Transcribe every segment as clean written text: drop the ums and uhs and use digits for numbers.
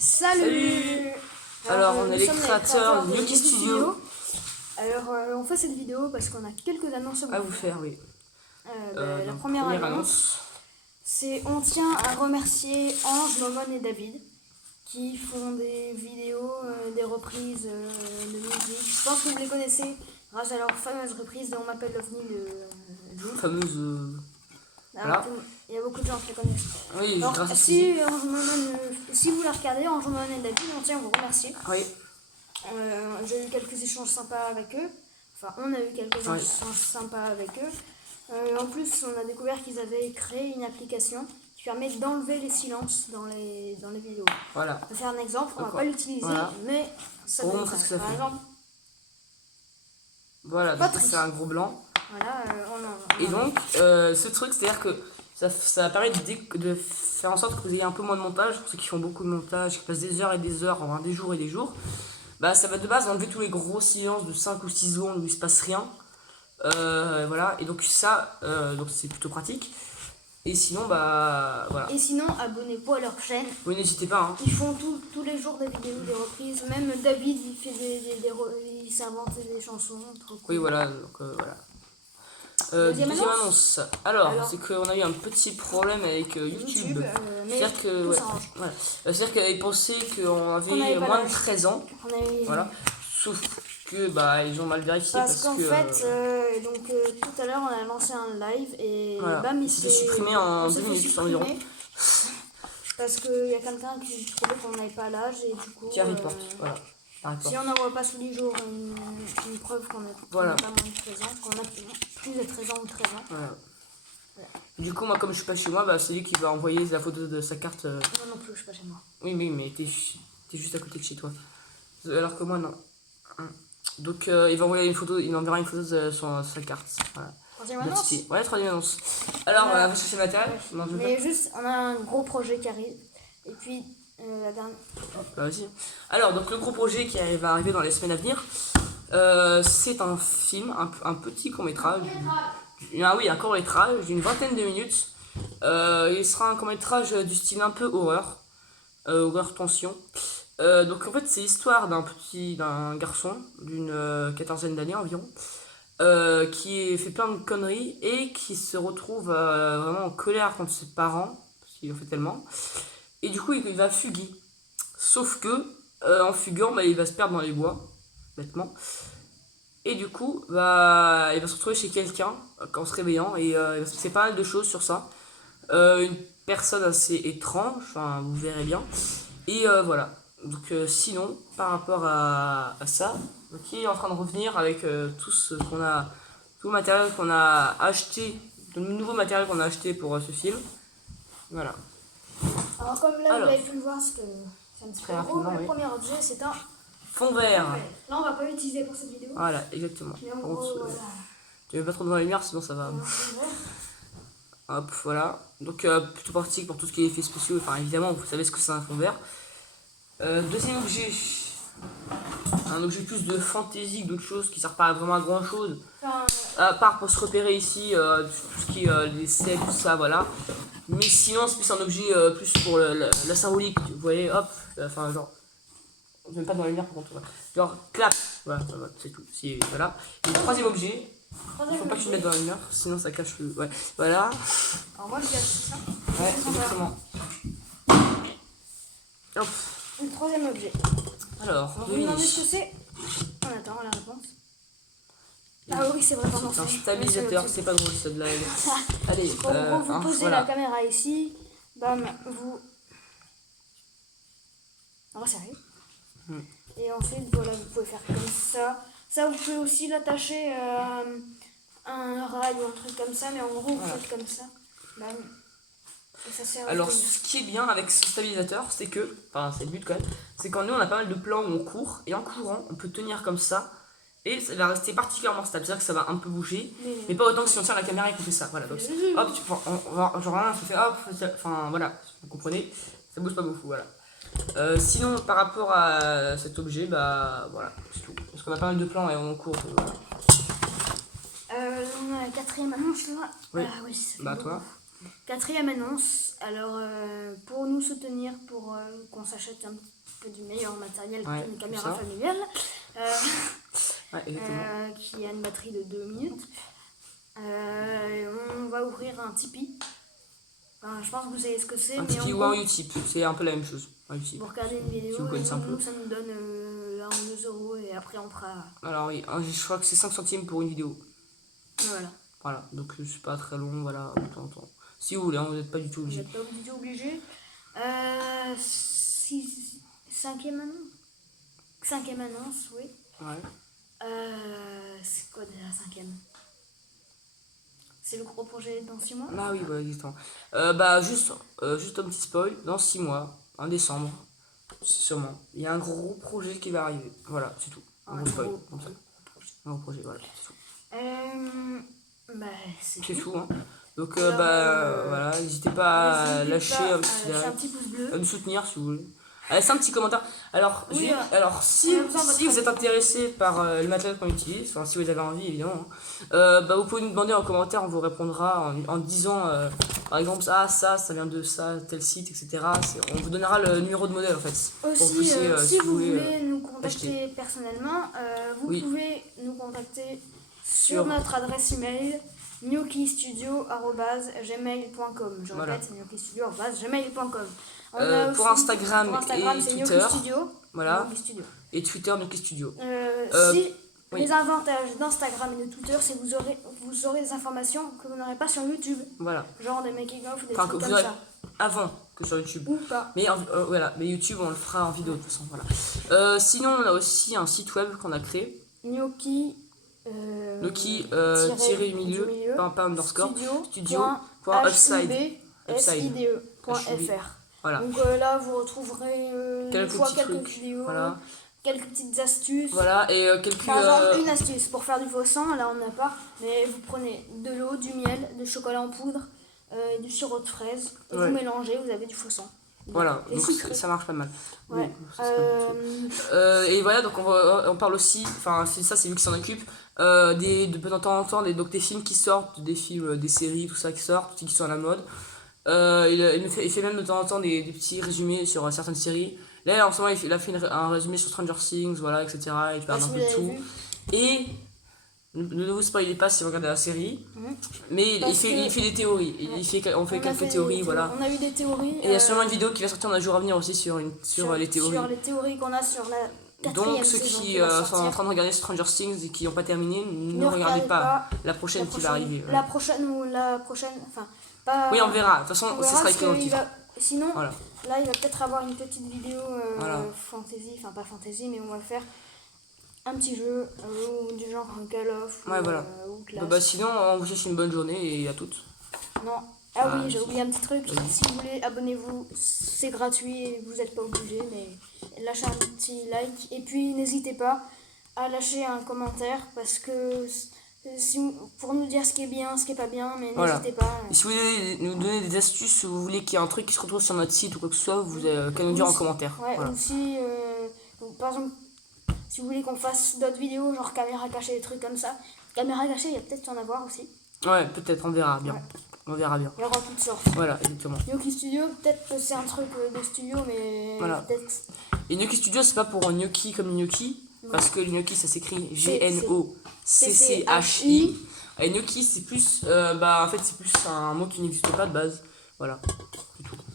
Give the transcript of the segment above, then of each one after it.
Salut. Alors on est les nous sommes créateurs de Yuki Studio. Alors on fait cette vidéo parce qu'on a quelques annonces À vous faire, oui. La première annonce, c'est on tient à remercier Ange, Momone et David qui font des vidéos, des reprises de musique. Je pense que vous les connaissez grâce à leur fameuse reprise de On m'appelle l'OVNI de Jules. Fameuse. Alors, il y a beaucoup de gens qui la connaissent. Oui, alors, grâce à si vous la regardez, Ange, Momone et David, on tient à vous remercier. Oui. J'ai eu quelques échanges sympas avec eux. Enfin, on a eu quelques échanges sympas avec eux. En plus, on a découvert qu'ils avaient créé une application qui permet d'enlever les silences dans les vidéos. Voilà. On va faire un exemple, on va pas l'utiliser, mais ça pour peut montrer ce que ça par fait. Exemple. Voilà, donc c'est un gros blanc. Voilà, et donc, ce truc, c'est-à-dire que ça permet de faire en sorte que vous ayez un peu moins de montage. Pour ceux qui font beaucoup de montage, qui passent des heures et des heures, voire des jours et des jours, bah, ça va de base enlever tous les gros silences de 5 ou 6 secondes où il se passe rien. Voilà, et donc ça, donc c'est plutôt pratique. Et sinon, bah voilà. Et sinon, abonnez-vous à leur chaîne. Oui, n'hésitez pas. Hein. Ils font tous les jours des vidéos, des reprises. Même David, il fait il s'invente des chansons. Trop cool. Oui, voilà. Donc voilà. Deuxième annonce. Alors c'est qu'on a eu un petit problème avec YouTube. C'est-à-dire que, c'est-à-dire qu'elle pensait qu'on avait moins de 13 ans. Voilà. Sauf que bah ils ont mal vérifié parce qu'en fait tout à l'heure on a lancé un live et bam, il s'est supprimé en 2 minutes environ. Parce qu'il y a quelqu'un qui trouvait qu'on n'avait pas l'âge et du coup qui reporte. Voilà. Si on n'envoie pas tous les jours une preuve qu'on n'a pas moins de 13 ans, qu'on a plus de 13 ans ou 13 ans. Voilà. Du coup, moi, comme je suis pas chez moi, bah, c'est lui qui va envoyer la photo de sa carte. Moi non plus, je suis pas chez moi. Oui, mais t'es juste à côté de chez toi. Alors que moi, non. Donc, il va envoyer une photo, il enverra une photo de sa carte. Voilà. Troisième annonce. Ouais, troisième annonce. Alors, on va chercher le matériel. Mais juste, on a un gros projet qui arrive. Et puis, la dernière. Vas-y. Alors, donc le gros projet qui va arriver dans les semaines à venir, c'est un film, un petit court-métrage. Un court-métrage d'une vingtaine de minutes. Il sera un court-métrage du style un peu horreur, horreur tension. Donc en fait, c'est l'histoire d'un garçon d'une quatorzaine d'années environ, qui fait plein de conneries et qui se retrouve vraiment en colère contre ses parents, parce qu'il en fait tellement. Et du coup, il va fuguer. Sauf que, en fuguant, bah, il va se perdre dans les bois, bêtement. Et du coup, bah, il va se retrouver chez quelqu'un en se réveillant. Et il va se passer pas mal de choses sur ça. Une personne assez étrange, enfin, vous verrez bien. Et voilà. Donc, sinon, par rapport à ça, qui est en train de revenir avec tout le matériel qu'on a acheté, le nouveau matériel qu'on a acheté pour ce film. Voilà. Alors comme là vous avez pu le voir, c'est un petit peu gros, le premier objet c'est un fond vert. Là on va pas l'utiliser pour cette vidéo. Voilà, exactement. Mais en gros, voilà. Tu veux pas trop dans la lumière sinon ça va. Hop, voilà. Donc plutôt pratique pour tout ce qui est effets spéciaux. Enfin évidemment vous savez ce que c'est un fond vert. Deuxième objet. Un objet plus de fantaisie que d'autres choses qui sert pas vraiment à grand chose. À part pour se repérer ici, tout ce qui est les selles, tout ça, voilà. Mais sinon, c'est plus un objet plus pour la symbolique. Vous voyez, hop, enfin, genre. Même pas dans la lumière pour contre. Genre, clap. Voilà, c'est tout. Voilà. Et le troisième objet, il faut pas que tu le mettes dans la lumière, sinon ça cache le. Ouais, voilà. Alors, moi je cache ça. Ouais, exactement. Hop. Le troisième objet. Alors, on va vous demander ce que c'est. On attend la réponse. Ah oui, c'est vraiment c'est un stabilisateur, c'est pas drôle cette blague. Allez, en gros, vous posez la caméra ici, bam, vous. On va sérieux. Et ensuite, voilà, vous pouvez faire comme ça. Ça, vous pouvez aussi l'attacher à un rail ou un truc comme ça, mais en gros, vous faites comme ça. Bam. Et ça sert. Alors, ce qui est bien avec ce stabilisateur, c'est que, enfin, c'est le but quand même, c'est quand nous on a pas mal de plans où on court, et en courant, on peut tenir comme ça. Et ça va rester particulièrement stable, c'est-à-dire que ça va un peu bouger, mais pas autant que si on tient la caméra et qu'on fait ça. Voilà, donc hop, genre là, ça fait hop, enfin voilà, vous comprenez, ça bouge pas beaucoup, voilà. Sinon, par rapport à cet objet, bah voilà, c'est tout. Parce qu'on a pas mal de plans et on court. On a la quatrième annonce là. Oui. Ah oui, ça bah toi. Quatrième annonce, alors pour nous soutenir, pour qu'on s'achète un peu du meilleur matériel, Ouais, une caméra ça. familiale, Ouais, exactement. qui a une batterie de 2 minutes, on va ouvrir un Tipeee. Enfin, je pense que vous savez ce que c'est, Un mais Tipeee en ou un gros, Utip, c'est un peu la même chose. Un Utip. vous regardez une vidéo Si vous et connaissez un peu. nous, ça nous donne 1 ou 2 euros et après on fera... Alors oui, je crois que c'est 5 centimes pour une vidéo. Voilà. Voilà, donc c'est pas très long, voilà, de temps en temps. Si vous voulez, hein, vous n'êtes pas du tout Vous obligé. n'êtes pas du tout obligé. Cinquième annonce. Cinquième annonce, oui. Ouais. C'est quoi déjà la cinquième? C'est le gros projet dans 6 mois. Ah oui, voilà, exactement. Juste un petit spoil, dans 6 mois, en décembre, sûrement, il y a un gros projet qui va arriver. Voilà, c'est tout. Un gros spoil, comme ça. Un gros projet, voilà, c'est tout. C'est C'est tout, hein. Donc, Alors, voilà, n'hésitez pas à n'hésitez lâcher pas un petit à lâcher un like, petit pouce bleu. à me soutenir si vous voulez. Laissez un petit commentaire. Alors, Oui, alors si on a besoin de vous votre êtes avis. intéressé par le matériel qu'on utilise, enfin si vous avez envie évidemment, vous pouvez nous demander en commentaire, on vous répondra en disant par exemple ça vient de ça, tel site, etc. On vous donnera le numéro de modèle en fait. Pour que vous Aussi, puissiez, si vous voulez nous contacter l'acheter. personnellement, vous Oui. pouvez nous contacter Sur- sur notre adresse email gnocchistudio@gmail.com. Je Voilà. répète, gnocchistudio@gmail.com. Pour Instagram pour Instagram et c'est Twitter. Gnocchi Studio. Voilà. Gnocchi Studio. Et Twitter, Gnocchi Studio. Si oui. les avantages d'Instagram et de Twitter, c'est que vous aurez des informations que vous n'aurez pas sur YouTube, Voilà. genre des making of, des Enfin, que trucs vous comme aurez ça. avant que sur YouTube. Ou pas. Mais voilà, mais YouTube on le fera en vidéo de toute façon. Voilà. Sinon on a aussi un site web qu'on a créé. Gnocchi. Gnocchi tiré milieu, du milieu, pas underscore. studio.hide.fr. Voilà. Donc là vous retrouverez Quelques petits quelques trucs. vidéos, Voilà. quelques petites astuces. Voilà et quelques. Par exemple, une astuce pour faire du faux sang, là on n'a pas, mais vous prenez de l'eau, du miel, du chocolat en poudre, du sirop de fraise, et Ouais. vous mélangez, vous avez du faux sang. Voilà, Et donc sucré. ça marche pas mal. Ouais. Oui, ça, c'est pas mal du tout. Et voilà, donc on parle aussi, enfin c'est lui qui s'en occupe, de temps en temps, donc des films qui sortent, des films, des séries, tout ça qui sortent, qui sont à la mode. Il fait même de temps en temps des petits résumés sur certaines séries. Là en ce moment il a fait un résumé sur Stranger Things, voilà, etc. Il parle un peu de tout. Et ne vous spoilez pas si vous regardez la série, mais il fait des théories. On fait quelques théories, voilà. On a eu des théories. Et il y a sûrement une vidéo qui va sortir dans les jours à venir aussi sur les théories. Sur les théories qu'on a sur la quatrième Donc ceux saison qui va sont en sortir. train de regarder Stranger Things et qui n'ont pas terminé, ne Ne regardez pas la la prochaine qui va arriver. La prochaine ou la prochaine, enfin pas. Oui, on verra. De toute façon, On ce verra sera écrit dans le parce qu'il titre. Sinon, Voilà. là il va peut-être avoir une petite vidéo Voilà. fantasy, enfin pas fantasy, mais on va faire un petit jeu ou du genre Call of Ouais, voilà. ou Clash. Sinon, on vous souhaite une bonne journée et à toutes. Non. Oui, j'ai oublié un petit truc. Si vous voulez, abonnez-vous. C'est gratuit et vous n'êtes pas obligé, mais lâchez un petit like. Et puis, n'hésitez pas à lâcher un commentaire parce que pour nous dire ce qui est bien, ce qui est pas bien, mais Voilà. n'hésitez pas. Et si vous voulez nous donner des astuces ou vous voulez qu'il y ait un truc qui se retrouve sur notre site ou quoi que ce soit, vous qu'à nous dire en commentaire. Ouais, Voilà. ou si, par exemple, si vous voulez qu'on fasse d'autres vidéos, genre caméra cachée, des trucs comme ça. Caméra cachée, il y a peut-être en avoir aussi. Ouais, peut-être, on verra bien. Ouais. On verra bien. Il y aura toutes sortes. Voilà, exactement. Gnocchi Studio, peut-être que c'est un truc de studio, mais Voilà. peut-être. Et Gnocchi Studio, c'est pas pour gnocchi comme gnocchi, parce que le gnocchi ça s'écrit G-N-O-C-C-H-I. Et gnocchi c'est plus, en fait c'est plus un mot qui n'existe pas de base. Voilà.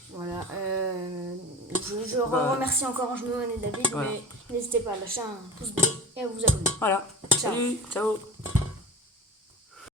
Voilà. Je remercie encore Jemon et David, Voilà. mais n'hésitez pas à lâcher un pouce bleu et à vous abonner. Voilà. Ciao. Salut, ciao.